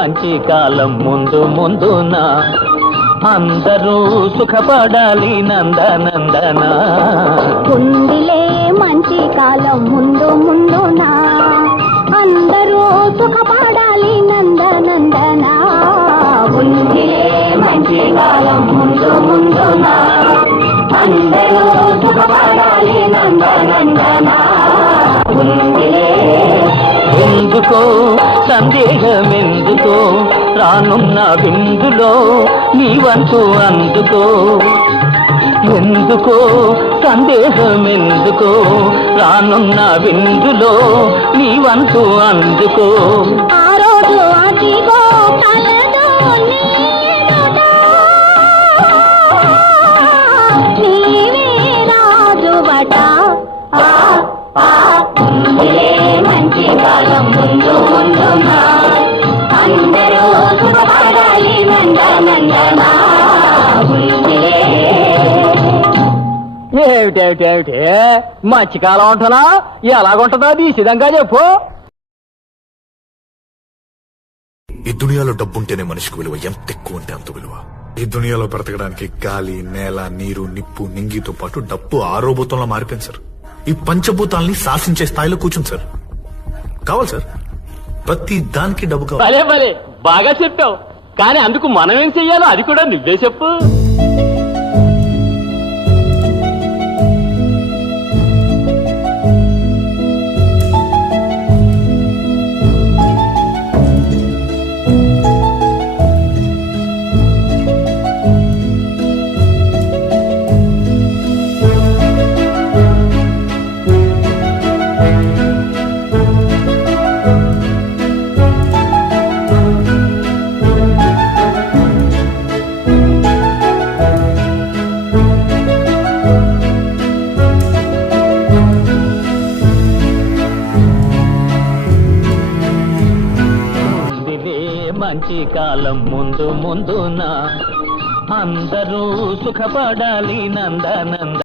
మంచి కాలం ముందు ముందున అందరూ సుఖపడాలి నందనందన. ఉందిలే మంచి కాలం ముందు ముందున అందరూ సుఖపడాలి నందనందన. ఉందిలే మంచి కాలం ముందు ముందున అందరూ సుఖపడాలి నందనందన. ఉందిలే ఎందుకో సందేహమెందుకో రానున్న విందులో నీ వంతు అందుకో. ఎందుకో సందేహమెందుకో రానున్న విందులో నీ వంతు అందుకో. ఆ రోజు అదిగో కలదు నీవే రాజువట. మంచి కాలం ముందు ముందున అందరూ సుఖపడాలి నందనందన. ఏమిటేమిటేమిటి మధ్యకాలం ఉంటున్నా ఎలాగుంటుందో అది సిద్ధంగా చెప్పు. ఈ దునియాలో డబ్బుంటేనే మనిషికి విలువ, ఎంత ఎక్కువ ఉంటే అంత విలువ. ఈ దునియాలో బ్రతకడానికి గాలి, నేల, నీరు, నిప్పు, నింగితో పాటు డబ్బు ఆరోభూతంలో మారిపోయింది సార్. ఈ పంచభూతాల్ని శాసించే స్థాయిలో కూర్చుంది సార్. కావాలి సార్, ప్రతి దానికి డబ్బు కావాలి. భలే భలే బాగా చెప్పావు, కానీ అందుకు మనం ఏం చెయ్యాలో అది కూడా నువ్వే చెప్పు. మంచి కాలం ముందు ముందున అందరూ సుఖపడాలి నందనంద.